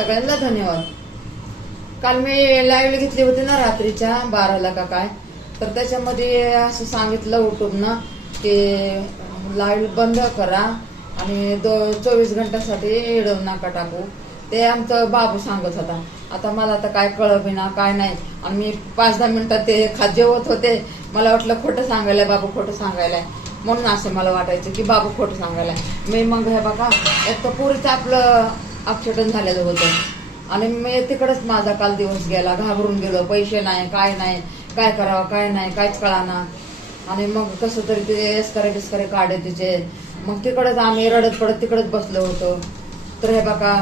सगळ्यांना धन्यवाद. काल मी लाईव्ह घेतली होती ना रात्रीच्या 12ला का काय, तर त्याच्यामध्ये असं सांगितलं युट्यूबनं की लाईव्ह बंद करा आणि 24 घंट्यासाठी व्हिडिओ नका टाकू. ते आमचं बाबू सांगत होता. आता मला तर काय कळबिना काय नाही, आणि मी 5-10 मिनिटात ते जेवत होते. मला वाटलं खोटं सांगायलाय बाबू, खोटं सांगायलाय, म्हणून असं मला वाटायचं की बाबू खोटं सांगायलाय. मी मग हे बघा, एक तर पुरीचं आपलं ॲक्सिडेंट झालेलं होतं आणि मी तिकडच माझा काल दिवस गेला. घाबरून गेलो, पैसे नाही, काय करावं काय नाही, काहीच कळाना. आणि मग कसं तरी ते एस्करे काढे तिचे, मग तिकडच आम्ही रडत पडत तिकडच बसलो होतो. तर हे बघा,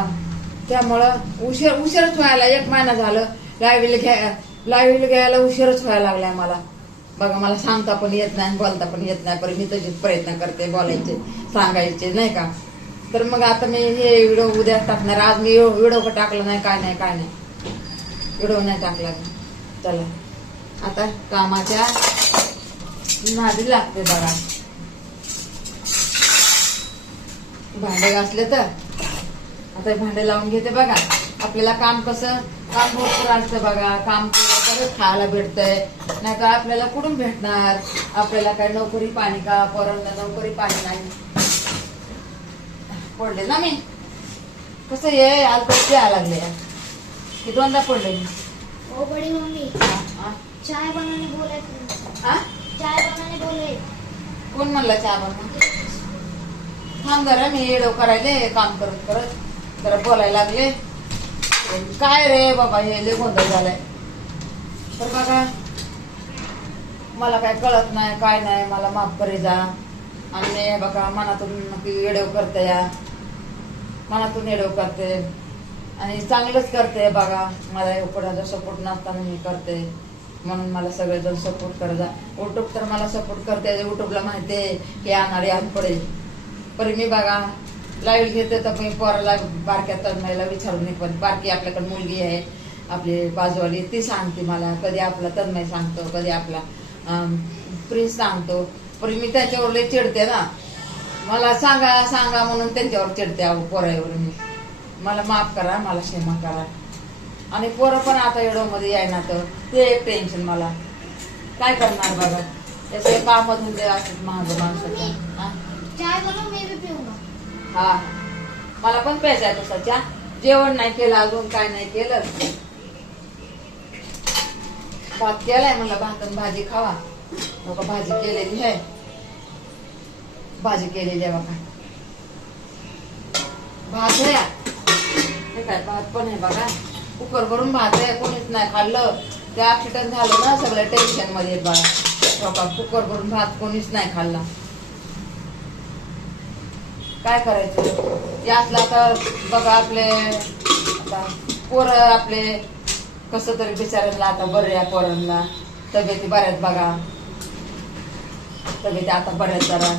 त्यामुळं उशीरच व्हायला, 1 महिना झालं लाईव्ह घ्यायला उशीरच व्हायला लागलाय मला. बघा, मला सांगता पण येत नाही, बोलता पण येत नाही, पण मी तसेच प्रयत्न करते बोलायचे, सांगायचे नाही का. तर मग आता मी हे व्हिडिओ उद्या टाकणार. आज मी व्हिडिओ टाकला नाही, काय नाही व्हिडिओ नाही टाकला. चला आता कामाच्या नादी लागते. बघा, भांडे घासले तर आता भांडे लावून घेते. बघा, आपल्याला काम भरपूर असतं. बघा, काम परत खायला भेटतंय, नाही तर आपल्याला कुठून भेटणार. आपल्याला काय नोकरी पाणी का, पोरांना नोकरी पाणी नाही. पडले ना मी, कसं हे आज यायला लागले की 2दा पडले. ओ बड़ी मम्मी, चाय बनाने बोले. चाय बनाने बोले. कोण म्हणला चहा बनवा? थांब जरा, मी येडो करायले काम करत जरा बोलायला लागले. काय रे बाबा, हे लय गोंधळ झालाय. तर बघा, मला काय कळत नाही, काय नाही, मला माफ करे जा. आणि मी बघा मनातून येडो करते, मनातून येडो करते आणि चांगलंच करते. बघा, मला कोणाचा सपोर्ट नसताना मी करते, म्हणून मला सगळेजण सपोर्ट करत जा. युट्यूब तर मला सपोर्ट करते. युट्यूबला माहिती आहे की येणारे आज पडेल. पण मी बघा लाईव्ह घेते तर मी पोराला बारक्या तन्मयला विचारून पण बारकी आपल्याकडे मुलगी आहे आपली बाजूवाली, ती सांगते मला. कधी आपला तन्मय सांगतो, कधी आपला प्रिन्स सांगतो. पण मी त्याच्यावर लय चिडते ना, मला सांगा म्हणून त्यांच्यावर चिडते पोरावर. मी मला माफ करा, मला क्षमा करा. आणि पोरं पण आता एवढं यायना, तर ते एक टेन्शन. मला काय करणार बघा, त्याचे काम धंदे असतात महाग माणसाच्या. चाय बनव, मी भी पिऊंगा. हा, मला पण प्यायचा आहे तसा चहा. जेवण नाही केलं अजून, काय नाही केलं. भात केलाय, म्हणलं भात आणि भाजी खावा. लोक भाजी केलेली आहे, भाजी केलेली आहे बघा. भात आहे हे काय, भात पण आहे बघा. कुकर भरून भात आहे, कोणीच नाही खाल्लं. ते ऍक्सिडेंट झालं ना, सगळ्या टेन्शन मध्ये बघा. कुकर भरून भात कोणीच नाही खाल्ला. काय करायचं यातला. तर बघा, आपले आता पोरं आपले कसं तरी बिचाऱ्यांना आता बरं या पोरांना तब्येती बऱ्यात. बघा, तब्येती आता बऱ्याच जरा,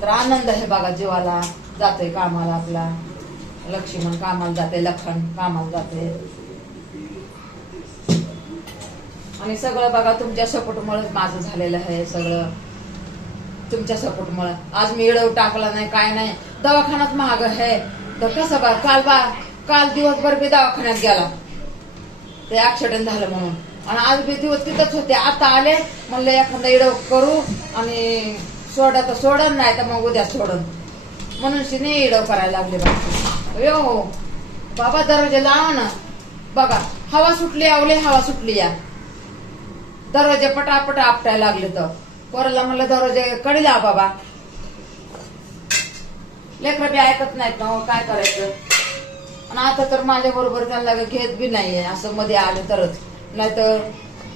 तर आनंद आहे बघा जीवाला. जातोय कामाला आपला लक्ष्मण, कामाला जाते लखन, कामाला जाते. आणि सगळं बघा तुमच्या सपोर्टमुळेच माझं झालेलं आहे. सगळं तुमच्या सपोर्टमुळे. आज मी व्हिडिओ टाकला नाही, काय नाही. दवाखान्यात महाग आहे तर कसं काल दिवसभर बी दवाखान्यात गेला, ते ऍक्सिडेंट झालं म्हणून. आणि आज बी दिवस तिथंच होते. आता आले, म्हणलं एखादा व्हिडिओ करू आणि सोडा तर सोडन, नाही तर मग उद्या सोडन, म्हणून शिने व्हिडिओ करायला लागले. हो बाबा, दरवाजे लावा ना. बघा, हवा सुटली, हवा सुटली. या दरवाजे पटापट आपटायला लागले. तर पोराला म्हणलं दरवाजे कडे लाव बाबा. लेकरं बी ऐकत नाहीत ना, काय करायचं. आणि आता तर माझ्या बरोबर त्यांना घेत बी नाहीये, असं मध्ये आलं तरच, नाही तर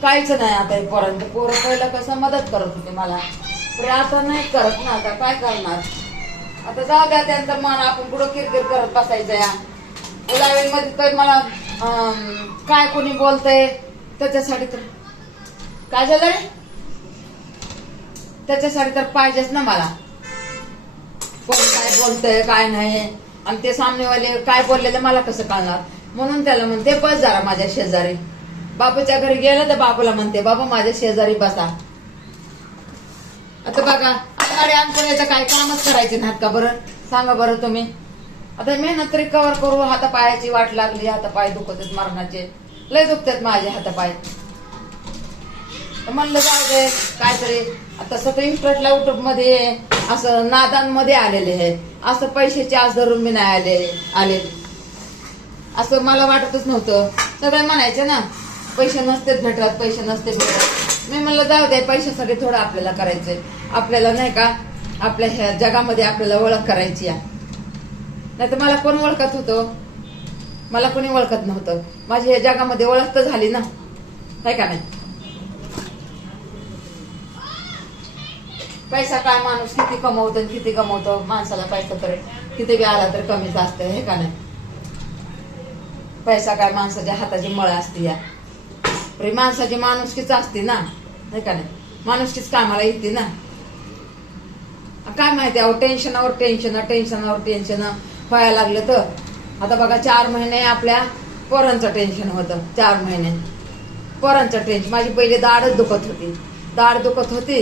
काहीच नाही. आता हे पोरं पहिलं कसं मदत करत होते मला, पण आता नाही करत ना. आता काय करणार. आता जाऊ द्या, त्यांचं मन, आपण पुढं किरकिर करत बसायचं. या लाईव्ह मध्ये काही मला काय कोणी बोलतंय त्याच्यासाठी, तर काय झालंय त्याच्यासाठी तर पाहिजेच ना मला. कोण काय बोलतंय काय नाही, आणि ते सामनेवाले काय बोललेलं मला कसं कळणार. म्हणून त्याला म्हणते बस जरा माझ्या शेजारी. बापूच्या घरी गेलं तर बापूला म्हणते बाबा माझ्या शेजारी बसा. आता बघा, आषाढी अंतराचं काय कामच करायचे नाहीत का बरं, सांगा बरं तुम्ही. आता मेहनत तरी कव्हर करू, हातापायाची वाट लागली, हातापाय दुखत आहेत मरणाचे, लय दुखतात माझे हातापाय. म्हणलं जाऊ दे काहीतरी. आता सगळं इंटरेस्टला युट्यूब मध्ये असं नादांमध्ये आलेले आहे, असं पैशाची आज धरून मी नाही आले असं मला वाटतच नव्हतं. सगळे म्हणायचे ना पैसे नसतेच भेटत, पैसे नसते भेटत. मी म्हणलं जाऊ दे, पैशासाठी थोडं आपल्याला करायचंय, आपल्याला नाही का आपल्या ह्या जगामध्ये आपल्याला ओळख करायची आहे. नाही तर मला कोण ओळखत होतं? मला कोणी ओळखत नव्हतं. माझी या जगामध्ये ओळख तर झाली ना, काय का नाही. पैसा काय माणूस किती कमवतो किती कमवतो, माणसाला पैसा तर किती बी आला तर कमीच असतं, हे का नाही. पैसा काय माणसाच्या हाताची मळ असते या, माणसाची माणुसकीच असते ना, हे का नाही. माणुसकीच कामाला येते ना. काय माहिती अहो, टेन्शनावर टेन्शन व्हायला लागलं तर. आता बघा 4 महिने आपल्या पोरांचं टेन्शन होतं. 4 महिने पोरांचं टेन्शन. माझी पहिले दाढच दुखत होती.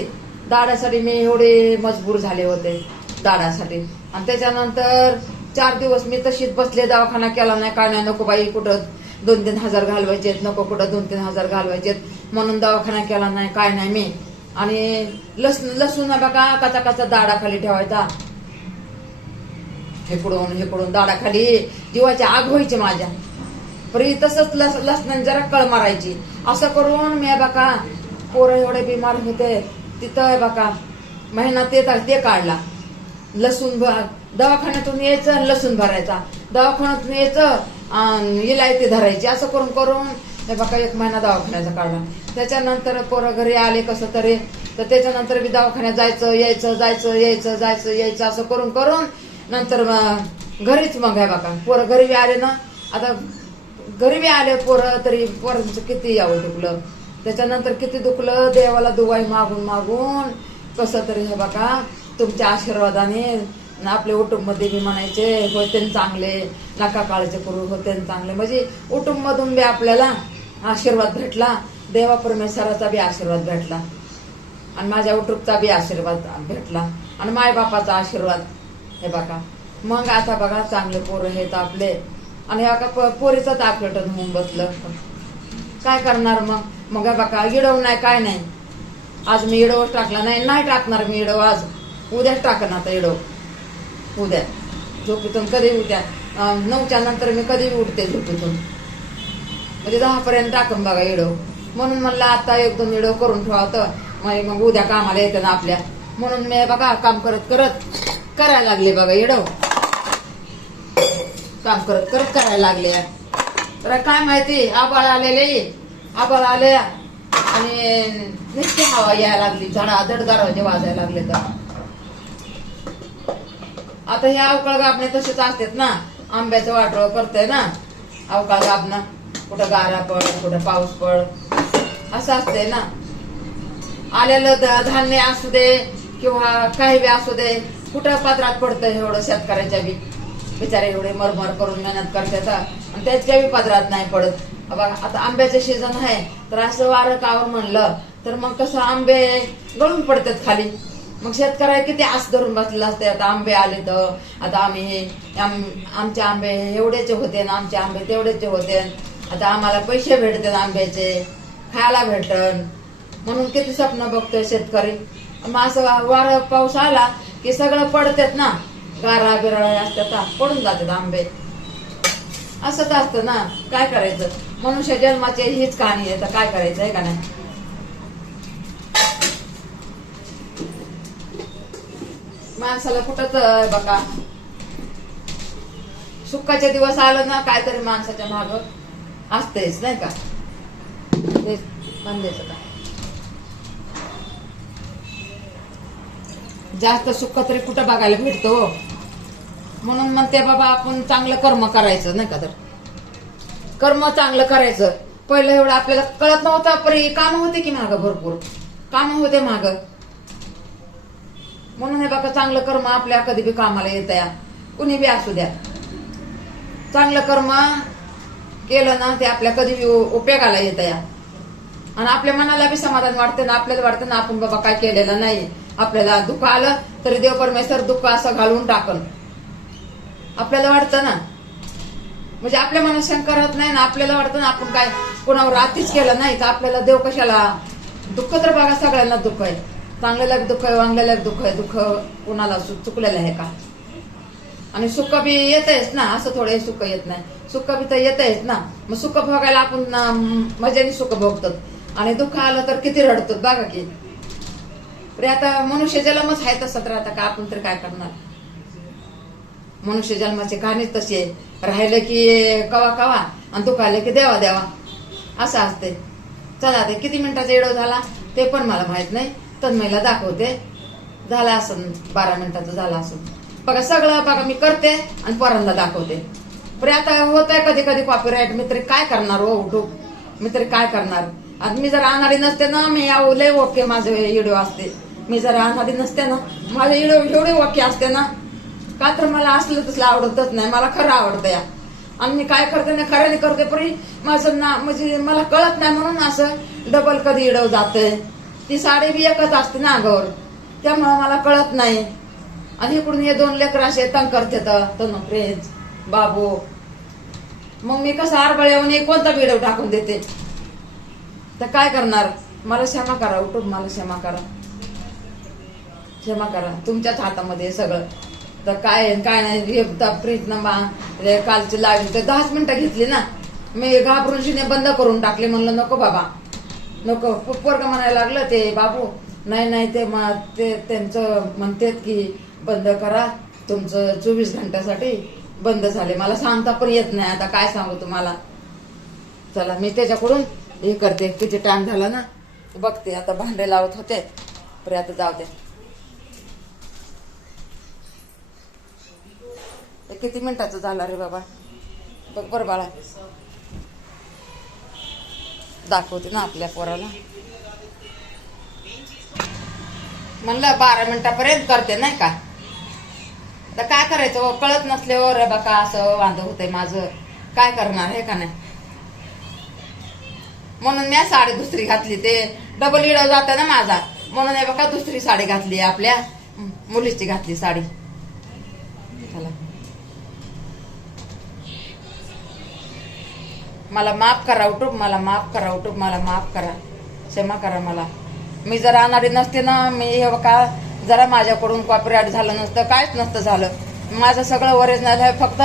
दाढासाठी मी एवढे मजबूर झाले होते दाढासाठी. आणि त्याच्यानंतर 4 दिवस मी तशीच बसले, दवाखाना केला नाही, काय नाही. नको बाई कुठं 2-3 हजार घालवायचेत, नको कुठं 2-3 हजार घालवायचेत म्हणून दवाखाना केला नाही, काय नाही मी. आणि लसूण बघा काचा दाढाखाली ठेवायचा, हेकडून दाढाखाली जीवाची आग व्हायची माझ्या. परी तसंच लसणाने जरा कळ मारायची. असं करून मी बघा पोरं एवढे बिमार होते तिथं बघा महिना ते काढला. लसूण दवाखान्यातून यायचं, लसूण भरायचा, दवाखान्यातून यायचं, इलायती धरायची. असं करून हे बघा 1 महिना दवाखान्याचा काढला. त्याच्यानंतर पोरं घरी आले कसं तरी, तर त्याच्यानंतर मी दवाखान्यात जायचं असं करून नंतर घरीच मग आहे बघा पोरं घरी बी आले ना. आता घरी बी आले पोरं तरी पोरांचं किती यावं दुखलं. त्याच्यानंतर किती दुखलं, देवाला दुवाई मागून कसं तरी हे बघा तुमच्या आशीर्वादाने आपले युट्यूब मध्ये बी म्हणायचे होते चांगले, नका काळजी करू, होते चांगले. म्हणजे युट्यूब मधून बी आपल्याला आशीर्वाद भेटला, देवा परमेश्वराचा बी आशीर्वाद भेटला, आणि माझ्या युट्यूबचा बी आशीर्वाद भेटला, आणि मायबापाचा आशीर्वाद. हे बघा मग आता बघा चांगले पोरं आहेत आपले. आणि हे बघा पोरीचं आपलं होऊन बसलं. काय करणार मग हे बघा इडव नाही काय नाही. आज मी इडवच टाकला नाही टाकणार मी इडव. आज उद्याच टाकन. आता इडव उद्या झोपेतून कधी उद्या 9च्या नंतर मी कधी उठते झोपेतून, म्हणजे 10 पर्यंत टाकून बघा इडव. म्हणून म्हणलं आता 1-2 इडव करून ठेवावं, मग उद्या कामाला येतं ना आपल्या. म्हणून मी बघा काम करत करायला लागले बघा इडव. काम करत करायला लागले. तर काय माहिती आबाळ आले आणि नुसती हवा यायला लागली, झाडाधड दरवाजे वाजायला लागले. तर आता हे अवकाळ गाबणे तसेच असतात ना, आंब्याचं वाटोळ करतंय ना अवकाळ गाबणं. कुठं गारा पड, कुठं पाऊस पड, असं असतंय ना. आलेलं धान्य असू दे किंवा काही बी असू दे, कुठं पात्रात पडतंय. एवढं शेतकऱ्याच्या बी बिचारे एवढे मरमर करून मेहनत करतात आणि त्याच्या बी पदरात नाही पडत. आता आंब्याचं सीझन आहे तर असं वारं कावर म्हणलं तर मग कसं आंबे गळून पडतात खाली. मग शेतकऱ्या किती आस धरून बसलेला असते. आता आंबे आले तर आता आमचे आंबे एवढेचे होते ना, आमचे आंबे तेवढेचे होते, आता आम्हाला पैसे भेटतात आंब्याचे, खायला भेटन म्हणून किती स्वप्न बघतोय शेतकरी. मग असं वारं पाऊस आला की सगळं पडतात ना, गारा बिराळा असतात, पडून जातात आंबे. असंच असतं ना, काय करायचं. मनुष्य जन्माची हीच कहाणी आहे, तर काय करायचं आहे का नाही. माणसाला कुठंच बघा सुखाचे दिवस आलं ना काहीतरी माणसाच्या माग असतेच नाही का. तेच बांधायचं का जास्त सुख तरी कुठं बघायला भेटतो. म्हणून म्हणते बाबा आपण चांगलं कर्म करायचं नाही का. तर कर्म चांगलं करायचं. पहिलं एवढं आपल्याला कळत नव्हतं, पण काम होते की माग, भरपूर काम होते माग. म्हणून हे बघा चांगलं कर्म आपल्या कधी बी कामाला येत या, कुणी बी असू द्या. चांगलं कर्म केलं ना ते आपल्या कधी बी उपयोगाला येत या, आणि आपल्या मनाला बी समाधान वाटतं ना, आपल्याला वाटतं ना आपण बाबा काय केलेलं नाही. आपल्याला दुःख आलं तरी देव परमेश्वर दुःख असं घालून टाकन. आपल्याला वाटतं ना, म्हणजे आपल्या मनात शंका राहत नाही ना, आपल्याला वाटतं ना आपण काय कोणावर अतिच केलं नाही तर आपल्याला देव कशाला. दुःख तर बघा सगळ्यांना दुःख आहे, चांगल्याला दुःख आहे, वांगल्याला दुःख आहे. दुःख कोणाला चुकलेलं आहे का? आणि सुख बी येत आहेच ना, असं थोडं सुख येत नाही, सुख बी तर येत आहेच ना. मग सुख भोगायला आपण मजेने सुख भोगतात आणि दुःख आलं तर किती रडतात बघा की. आता मनुष्य जन्मच आहे तसं, तर आता का आपण तर काय करणार. मनुष्य जन्माची कहाणी तशी आहे, राहिलं की कवा कवा आणि दुखायलं की देवा देवा असं असते. चला ते किती मिनिटाचा व्हिडिओ झाला ते पण मला माहित नाही, तन्मयला दाखवते. झाला असं 12 मिनिटाचं झाला असं बघा. सगळं बघा मी करते आणि पोरांना दाखवते. पण आता होत आहे कधी कधी कॉपीराईट. मी तरी काय करणार हो युट्यूब, मी तरी काय करणार. आता मी जर अनाडी नसते ना, मी लय ओके माझे व्हिडिओ असते. मी जर अनाडी नसते ना, माझे व्हिडिओ एवढे ओके असते ना. का तर मला असलं तसलं आवडतच नाही, मला खरं आवडतं या. आणि मी काय करते ना खऱ्याने करते, पण माझं ना म्हणजे मला कळत नाही म्हणून असं डबल कधी व्हिडिओ जाते. ती साडी बी एकच असते ना अंगावर, त्यामुळं मला कळत नाही. आणि इकडून हे 2 लेकर असे तंग करते तनु प्रिन्स बाबू. मग मी कसं आरबळ येऊन कोणता व्हिडिओ टाकून देते, तर काय करणार. मला क्षमा करा युट्यूब, मला क्षमा करा, क्षमा करा. तुमच्याच हातामध्ये सगळं. तर काय काय नाही. प्रीत कालची लाईव्ह तर 10 मिनिटं घेतली ना, मी घाबरून शिने बंद करून टाकले. म्हणलं नको बाबा नको. पोरग म्हणायला लागलं ते बाबू, नाही नाही ते त्यांचं म्हणतात की बंद करा तुमचं 24 घंट्यासाठी बंद झाले. मला सांगता पण येत नाही, आता काय सांगू तुम्हाला. चला मी त्याच्याकडून हे करते. किती टाइम झाला ना बघते. आता भांडे लावत होते, पण आता जाऊ दे. किती मिनिटाचं झालं रे बाबा, बघ बरं बाळा. दाखवते ना आपल्या पोराला. म्हणलं 12 मिनिटापर्यंत करते नाही का. तर काय करायचं कळत नसल्यावर रे बघा असं वांद होतंय माझं, काय करणार हे का नाही. म्हणून मी साडी दुसरी घातली, ते डबल व्हिडिओ जाता ना माझा, म्हणून हे बघा दुसरी साडी घातली, आपल्या मुलीची घातली साडी. चला मला माफ करा युट्यूब, मला माफ करा युट्यूब, मला माफ करा, क्षमा करा मला. मी जर अनाडी नसते ना, मी हे बघा जरा माझ्याकडून कॉपीराईट झालं नसतं, काहीच नसतं झालं. माझं सगळं ओरिजिनल आहे. फक्त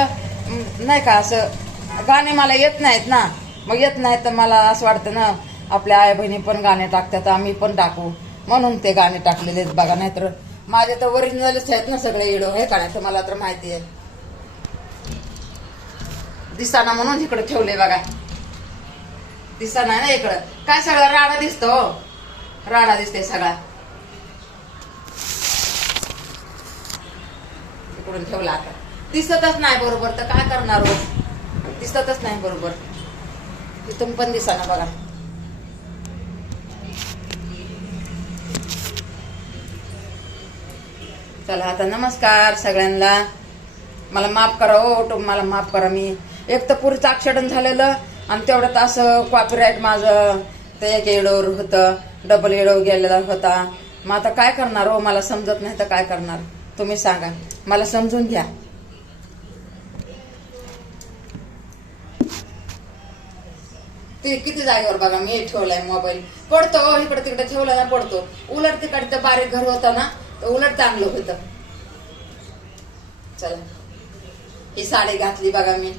नाही का असं गाणे मला येत नाहीत ना, मग येत नाहीत तर मला असं वाटतं ना आपल्या आई बहिणी पण गाणे टाकतात, आम्ही पण टाकू, म्हणून ते गाणे टाकलेले आहेत बघा. नाहीतर माझे तर ओरिजिनलच आहेत ना सगळे व्हिडिओ, हे का नाही तर मला तर माहिती आहे. दिसाना म्हणून इकडे ठेवले बघा. दिसाना ना इकडं काय सगळं राडा दिसतो, राडा दिसते सगळा. इकडून ठेवला आता दिसतच नाही बरोबर, तर काय करणार हो, दिसतच नाही बरोबर. तिथून पण दिसाना बघा. चला आता नमस्कार सगळ्यांना. मला माफ करा हो, मला माफ करा. मी एक तर पुरीचं ऍक्सिडेंट झालेलं आणि तेवढ्यात असं कॉपीराईट माझं ते एक व्हिडिओवर होतं, डबल व्हिडिओ गेलेला होता. मग आता काय करणार हो, मला समजत नाही तर काय करणार तुम्ही सांगा, मला समजून घ्या. ते किती जागेवर बघा मी ठेवलाय मोबाईल, पडतो इकडे तिकडे ठेवला ना पडतो. उलट तिकडे बारीक घर होतं ना, तर उलट चांगलं होतं. चला ही साडी घातली बघा मी.